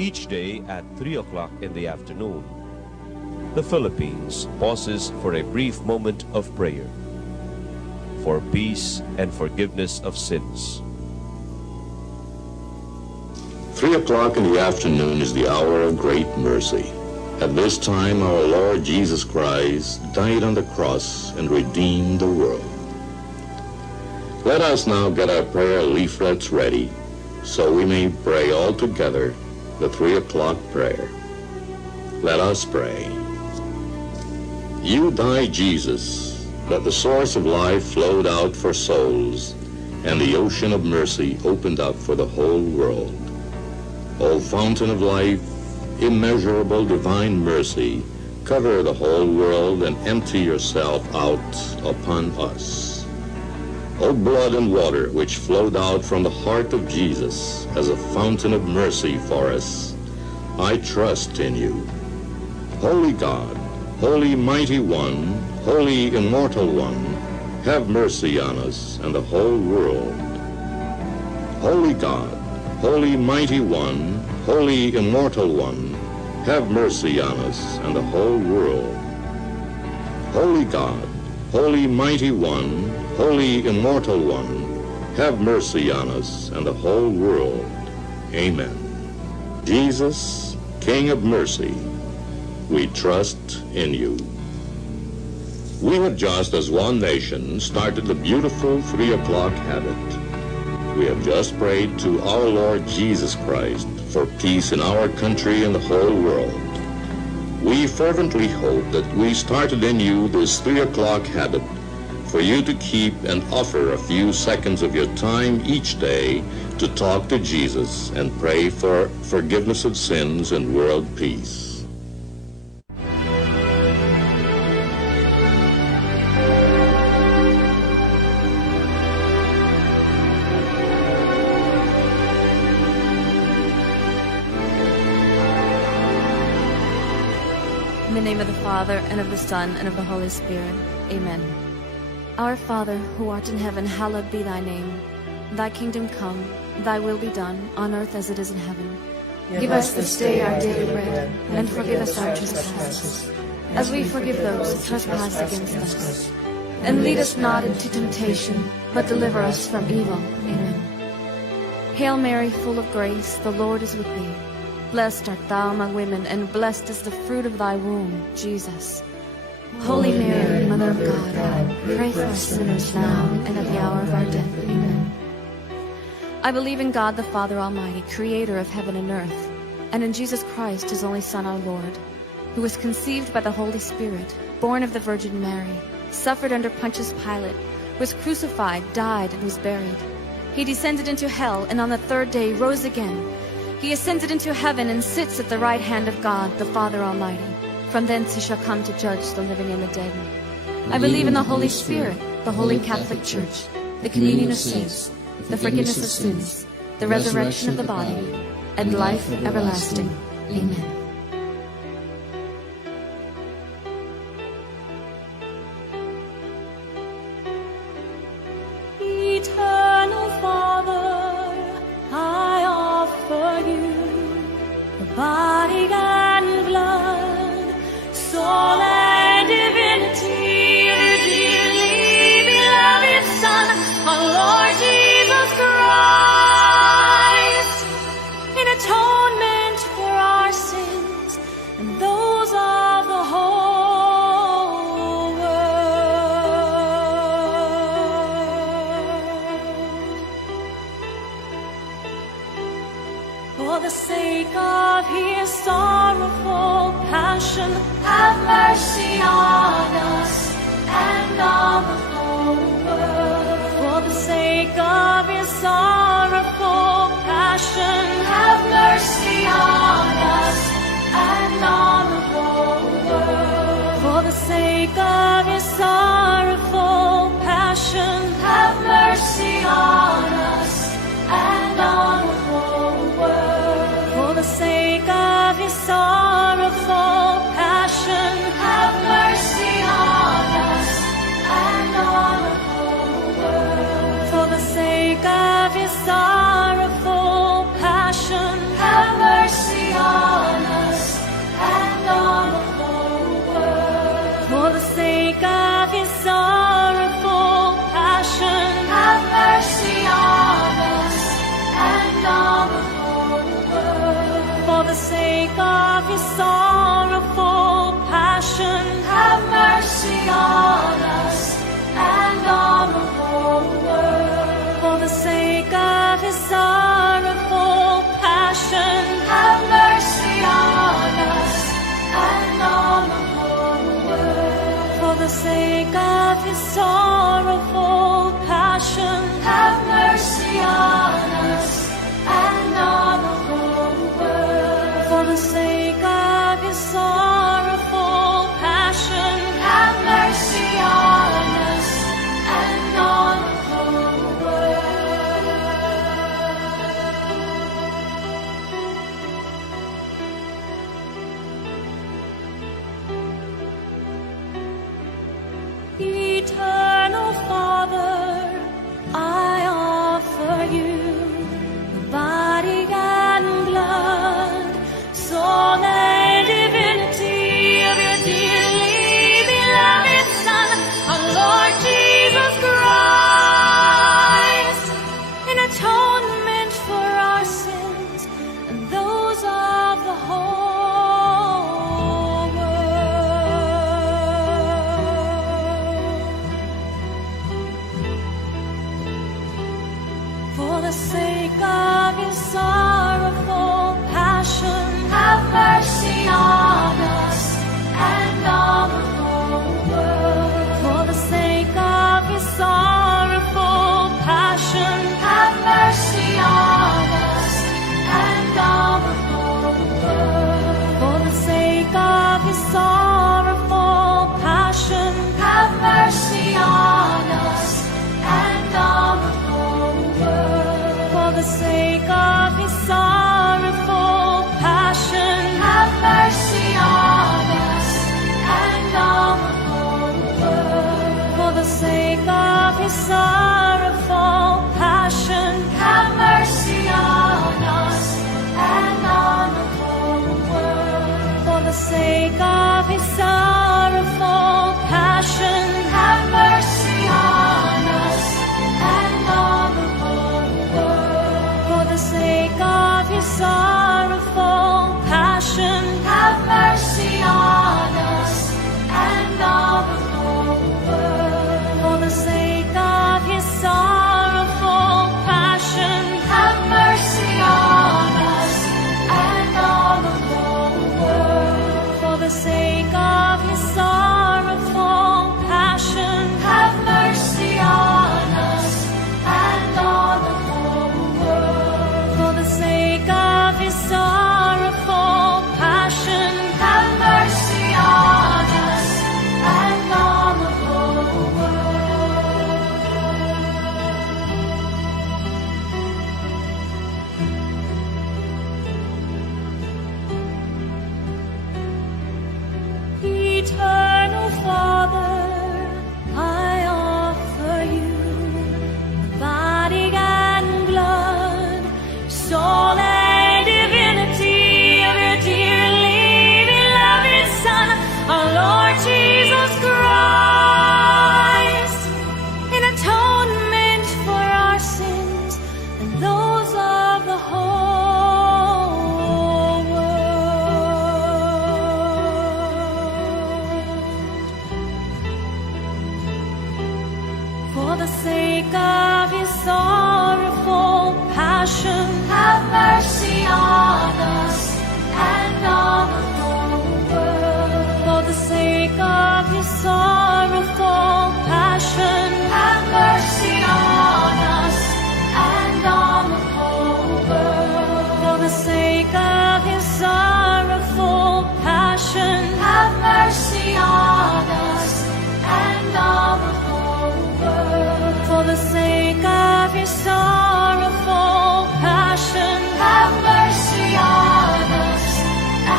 each day at 3 o'clock in the afternoon. The Philippines pauses for a brief moment of prayer for peace and forgiveness of sins. 3 o'clock in the afternoon is the hour of great mercy. At this time, our Lord Jesus Christ died on the cross and redeemed the world. Let us now get our prayer leaflets ready so we may pray all together the 3 o'clock prayer. Let us pray. You died, Jesus, that the source of life flowed out for souls, and the ocean of mercy opened up for the whole world. O fountain of life, immeasurable divine mercy, cover the whole world and empty yourself out upon us. O blood and water which flowed out from the heart of Jesus as a fountain of mercy for us, I trust in you. Holy God, Holy Mighty One, Holy Immortal One, have mercy on us and the whole world. Holy God, Holy Mighty One, Holy Immortal One, have mercy on us and the whole world. Holy God, Holy Mighty One, Holy Immortal One, have mercy on us and the whole world. Amen. Jesus, King of mercy, we trust in you. We have just, as one nation, started the beautiful 3 o'clock habit. We have just prayed to our Lord Jesus Christ for peace in our country and the whole world. We fervently hope that we started in you this 3 o'clock habit for you to keep and offer a few seconds of your time each day to talk to Jesus and pray for forgiveness of sins and world peace. In the name of the Father, and of the Son, and of the Holy Spirit. Amen. Our Father, who art in heaven, hallowed be thy name. Thy kingdom come, thy will be done, on earth as it is in heaven. Give us this day our daily bread, and forgive us our trespasses, as we forgive those who trespass against us. And lead us not into temptation, but deliver us from evil. Amen. Hail Mary, full of grace, the Lord is with thee. Blessed art thou among women, and blessed is the fruit of thy womb, Jesus. Holy Mary, Mother of God, pray for us sinners now and at the hour of our death. Amen. I believe in God the Father Almighty, creator of heaven and earth, and in Jesus Christ, his only Son, our Lord, who was conceived by the Holy Spirit, born of the Virgin Mary, suffered under Pontius Pilate, was crucified, died, and was buried. He descended into hell, and on the third day rose again. He ascended into heaven and sits at the right hand of God, the Father Almighty. From thence he shall come to judge the living and the dead. I believe in the Holy Spirit, the Holy Catholic Church, the communion of saints, the forgiveness of sins, the resurrection of the body, and life everlasting. Amen. Eternal Father, I offer you the body and blood, soul and divinity of your dearly beloved Son, our Lord Jesus Christ, in atonement for our sins and those of the whole world. For the sake of his sorrowful passion, have mercy on us and on the whole world. For the sake of his sorrowful passion, have mercy on us and on the whole world. For the sake of his sorrowful passion, have mercy on us and on the whole world. For the sake of his sorrowful passion, have mercy on us and on the whole world. For the sake of his sorrowful passion, have mercy the sake of his sorrowful passion, have mercy on us and on the whole world. For the sake of his sorrowful passion, have mercy on us and on the whole world. For the sake of his sorrowful passion, have mercy on us and on the whole world. For the sake of his sorrowful passion, have mercy on us and on the whole world. For the sake of his sorrowful passion, have mercy on us and on the whole world. For the sake of his sorrowful passion, have mercy on us and on the whole world. For the sake of his sorrowful passion, have mercy on us and on the whole world. For the sake of his sorrowful passion, have mercy on us and on the whole world. For the sake of his sorrowful passion, have mercy on us and on the whole world. For the sake of his sorrowful passion, have mercy on us and on the whole world. Eternal Father, I offer you the body and blood, soul and divinity of your dearly beloved Son, our Lord Jesus Christ, in atonement for our sins and those of the whole world. For the sake of his sorrowful passion, have mercy on us and on the whole world. For the sake of his sorrowful passion, have mercy on us and on the whole world. For the sake of his sorrowful passion, have mercy on us and on the whole world. For the sake of his sorrowful passion, have mercy on us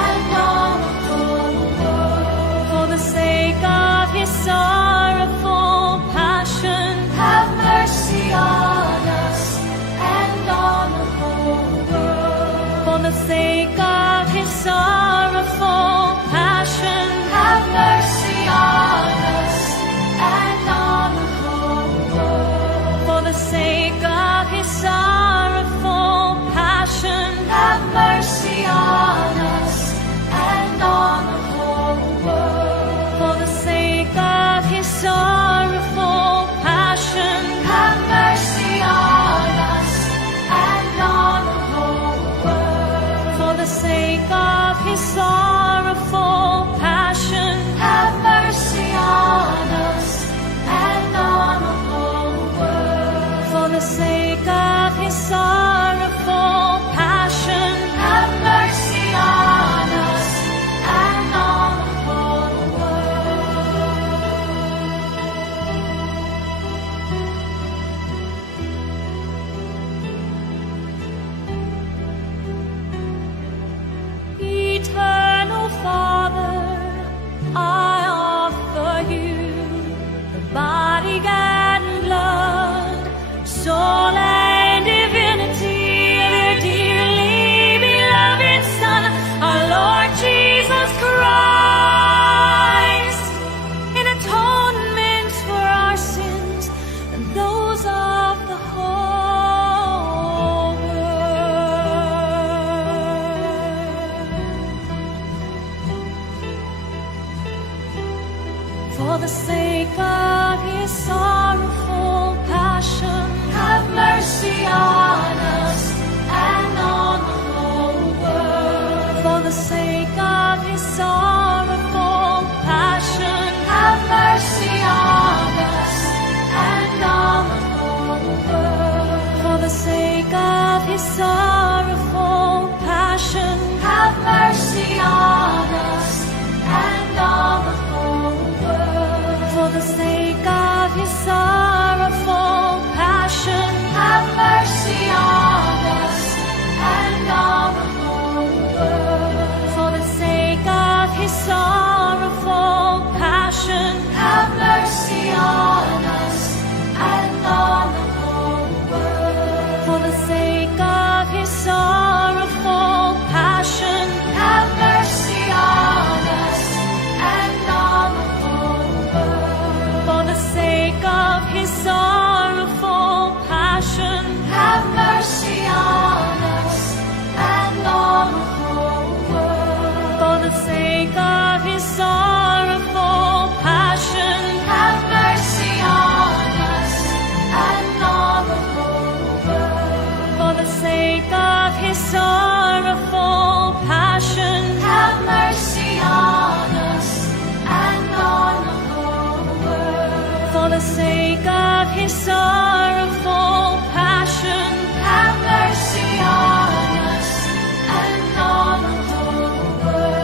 and on the whole world. For the sake of his sorrowful passion, have mercy on us and on the whole world. For the sake of his sorrowful passion, have mercy on us and on the whole world. For the sake of his sorrowful passion, have mercy on us and on the whole world. For the sake of his sorrowful passion, have mercy on us and on the whole world. For the sake of his sorrowful passion, have mercy on us and on the whole world. For the sake of his sorrowful passion, have mercy on us and on the whole world. Eternal Father, I offer you the body and blood, soul and divinity of your dearly beloved Son, our Lord Jesus Christ, in atonement for our sins and those of the whole world. For the sake of his son, of his sorrowful passion, have mercy on us and on the whole world. For the sake of his sorrowful passion, have mercy on us and on the whole world. For the sake of his sorrowful passion, have mercy on us and on the whole world. For the sake of his sorrowful passion, have mercy on us and on the whole world. For the sake of his sorrowful passion, have mercy on us and on the whole world. For the sake of his sorrowful passion, have mercy on us and on the whole world. For the sake of his sorrowful passion, have mercy on us and on the whole world. For the sake of his sorrowful passion, have mercy on us and on the whole world.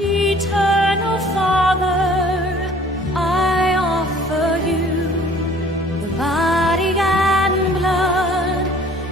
Eternal Father, I offer you the body and blood,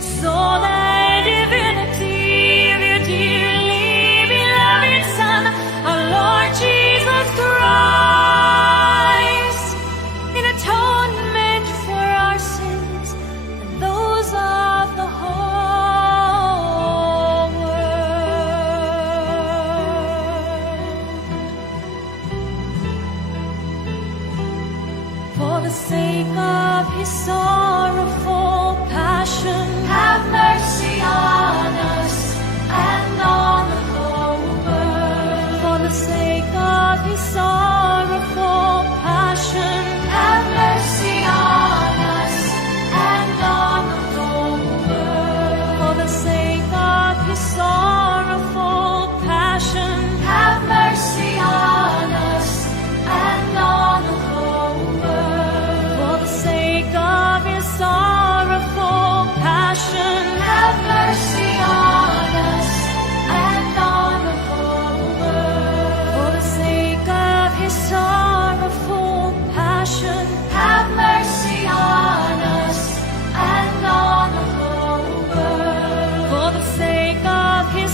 soul and divinity of your dearly beloved Son, our Lord Jesus Christ, in atonement for our sins and those of the whole world. For the sake of his sorrowful passion, have mercy on us and on the whole world. For the sake of his sorrowful passion, have mercy on us and on the whole world. For the sake of his sorrowful passion, have mercy on us and on the whole world. For the sake of his sorrowful passion, have mercy on us and on the whole world. For the sake of his sorrowful passion, have mercy on us and on the whole world. For the sake of his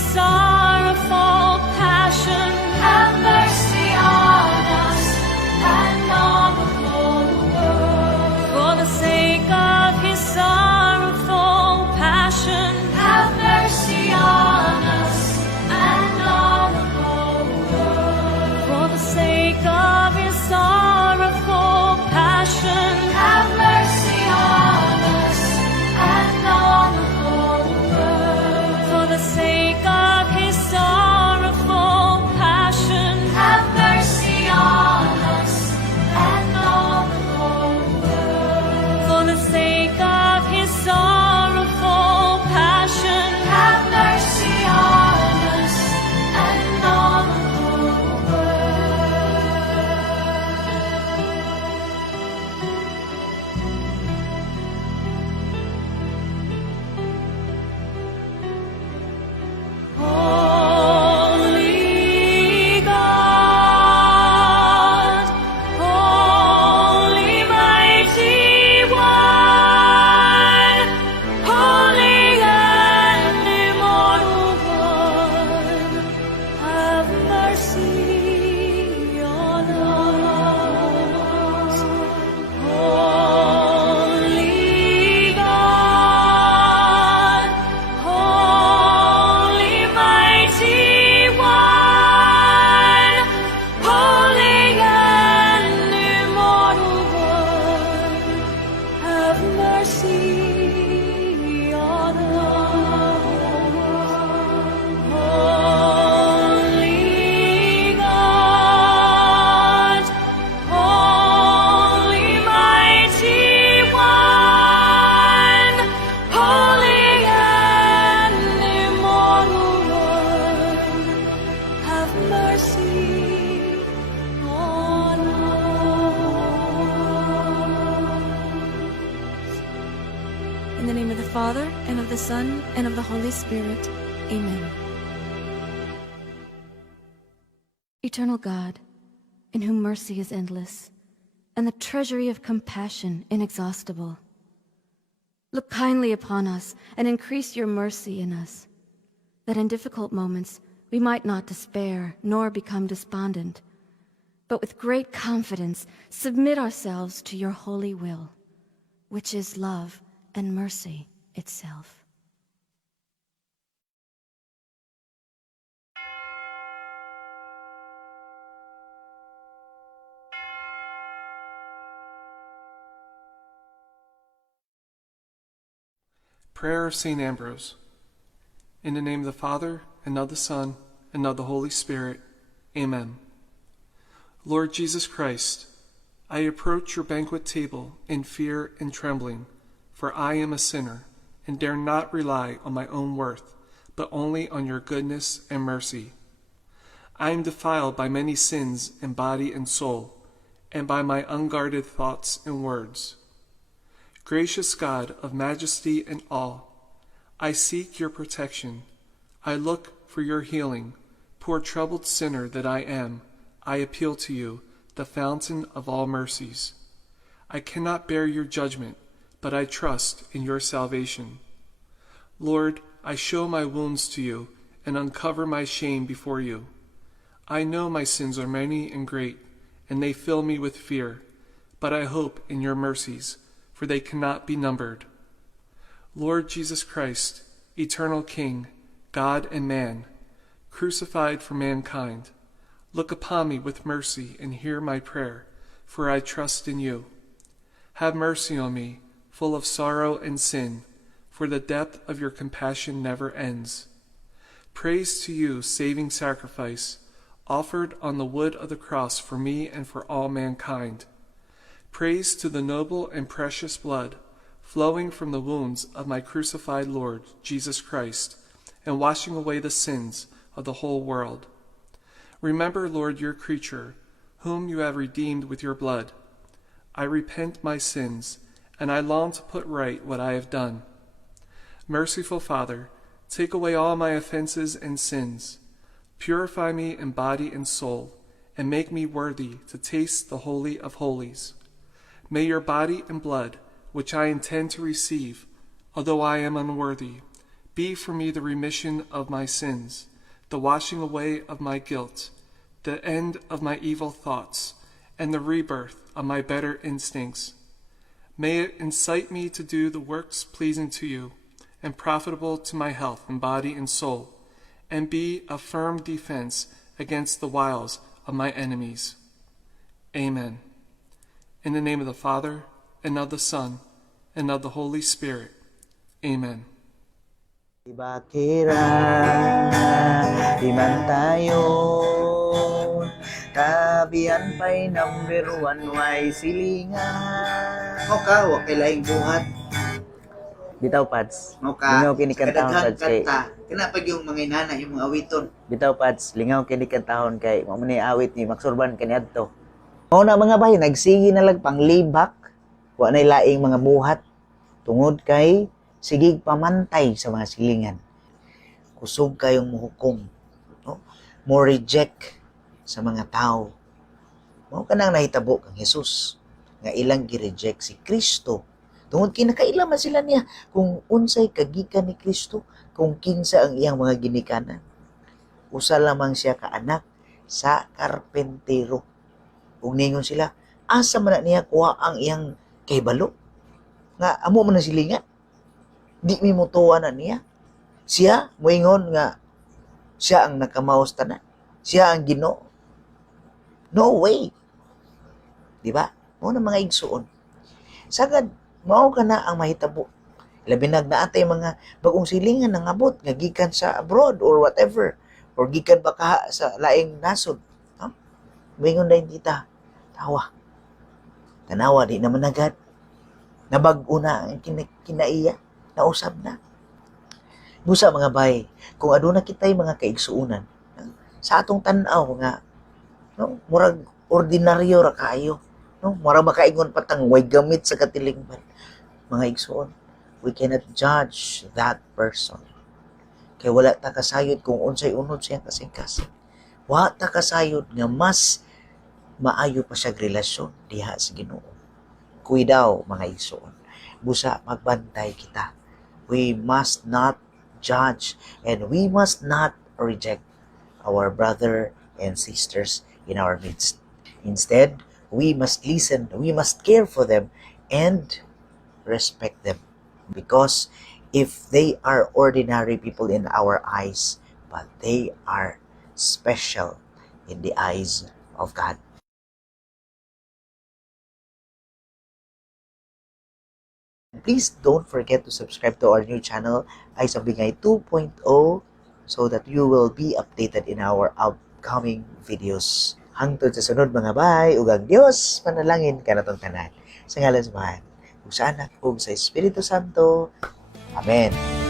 of the Son, and of the Holy Spirit. Amen. Eternal God, in whom mercy is endless, and the treasury of compassion inexhaustible, look kindly upon us and increase your mercy in us, that in difficult moments we might not despair nor become despondent, but with great confidence submit ourselves to your holy will, which is love and mercy itself. Prayer of St. Ambrose. In the name of the Father, and of the Son, and of the Holy Spirit. Amen. Lord Jesus Christ, I approach your banquet table in fear and trembling, for I am a sinner, and dare not rely on my own worth, but only on your goodness and mercy. I am defiled by many sins in body and soul, and by my unguarded thoughts and words. Gracious God of majesty and awe, I seek your protection. I look for your healing. Poor troubled sinner that I am, I appeal to you, the fountain of all mercies. I cannot bear your judgment, but I trust in your salvation. Lord, I show my wounds to you and uncover my shame before you. I know my sins are many and great, and they fill me with fear, but I hope in your mercies, for they cannot be numbered. Lord Jesus Christ, eternal King, God and man, crucified for mankind, look upon me with mercy and hear my prayer, for I trust in you. Have mercy on me, full of sorrow and sin, for the depth of your compassion never ends. Praise to you, saving sacrifice, offered on the wood of the cross for me and for all mankind. Praise to the noble and precious blood flowing from the wounds of my crucified Lord, Jesus Christ, and washing away the sins of the whole world. Remember, Lord, your creature, whom you have redeemed with your blood. I repent my sins, and I long to put right what I have done. Merciful Father, take away all my offenses and sins. Purify me in body and soul, and make me worthy to taste the Holy of Holies. May your body and blood, which I intend to receive, although I am unworthy, be for me the remission of my sins, the washing away of my guilt, the end of my evil thoughts, and the rebirth of my better instincts. May it incite me to do the works pleasing to you, and profitable to my health in body and soul, and be a firm defense against the wiles of my enemies. Amen. In the name of the Father, and of the Son, and of the Holy Spirit. Amen. Bakira, di man tayo, tabian pa'y number one, way silingan. Mo ka, wa kay laing buhat. Bitaw, Pads. Mo ka, Lingaw kinikantahon, Pads, kay... Kena pag yung mga inana, yung mga awiton. Bitaw, Pads. Lingaw kinikantahon, kay mamuni awit ni Maksurban kaniadto. Mao na mga bahay, nagsigi na lang pang libak. Wa na'y laing mga buhat. Tungod kay sigig pamantay sa mga silingan. Kusog kayong muhukom. No? Mo reject sa mga tao. Mao kanang nahitabo kang Jesus nga ilang gi-reject si Kristo. Tungod kay nakailaman sila niya kung unsay kagikan ni Kristo, kung kinsa ang iyang mga ginikanan. Usa lamang siya ka anak sa karpentero. Ug ningon sila, asa man na niya kuha ang iyang kahibalo? Nga amo man ang silingan. Di mi mutuwa na niya. Siya moingon nga siya ang nakamaos tanan. Siya ang Ginoo. No way. Di ba? Mao na mga igsuon. Sagad mao kana ang mahitabo. Labi nagnaatay mga bagong silingan nang abot nga gikan sa abroad or whatever, or gikan ba ka sa laing nasod. No? Moingon dayon kita, tawa. Tanawa di naman agad. Nabag-o na ang kinaiya. Nausab na. Busa mga bay, kung aduna kitay mga kaigsuunan, sa atong tan-aw nga, no, murag ordinaryo ra kaayo, no, murag makaingon patang way gamit sa katilingban. Mga igsuon, We cannot judge that person. Kaya wala ta kasayod kung unsay unod siya kasing-kasing. Wala ta kasayod nga mas maayo pa siya relasyon diha sa Ginoo. Kuidaw mga igsoon. Busa magbantay kita. We must not judge and we must not reject our brother and sisters in our midst. Instead, we must listen, we must care for them and respect them. Because if they are ordinary people in our eyes, but they are special in the eyes of God. Please don't forget to subscribe to our new channel, Ay Sabingay 2.0, so that you will be updated in our upcoming videos. Hangtod sa sunod mga bay, ugang Dios, panalangin kanatong tanan. Sa ngalan sa Ug sa Anak, ug sa Espiritu Santo. Amen.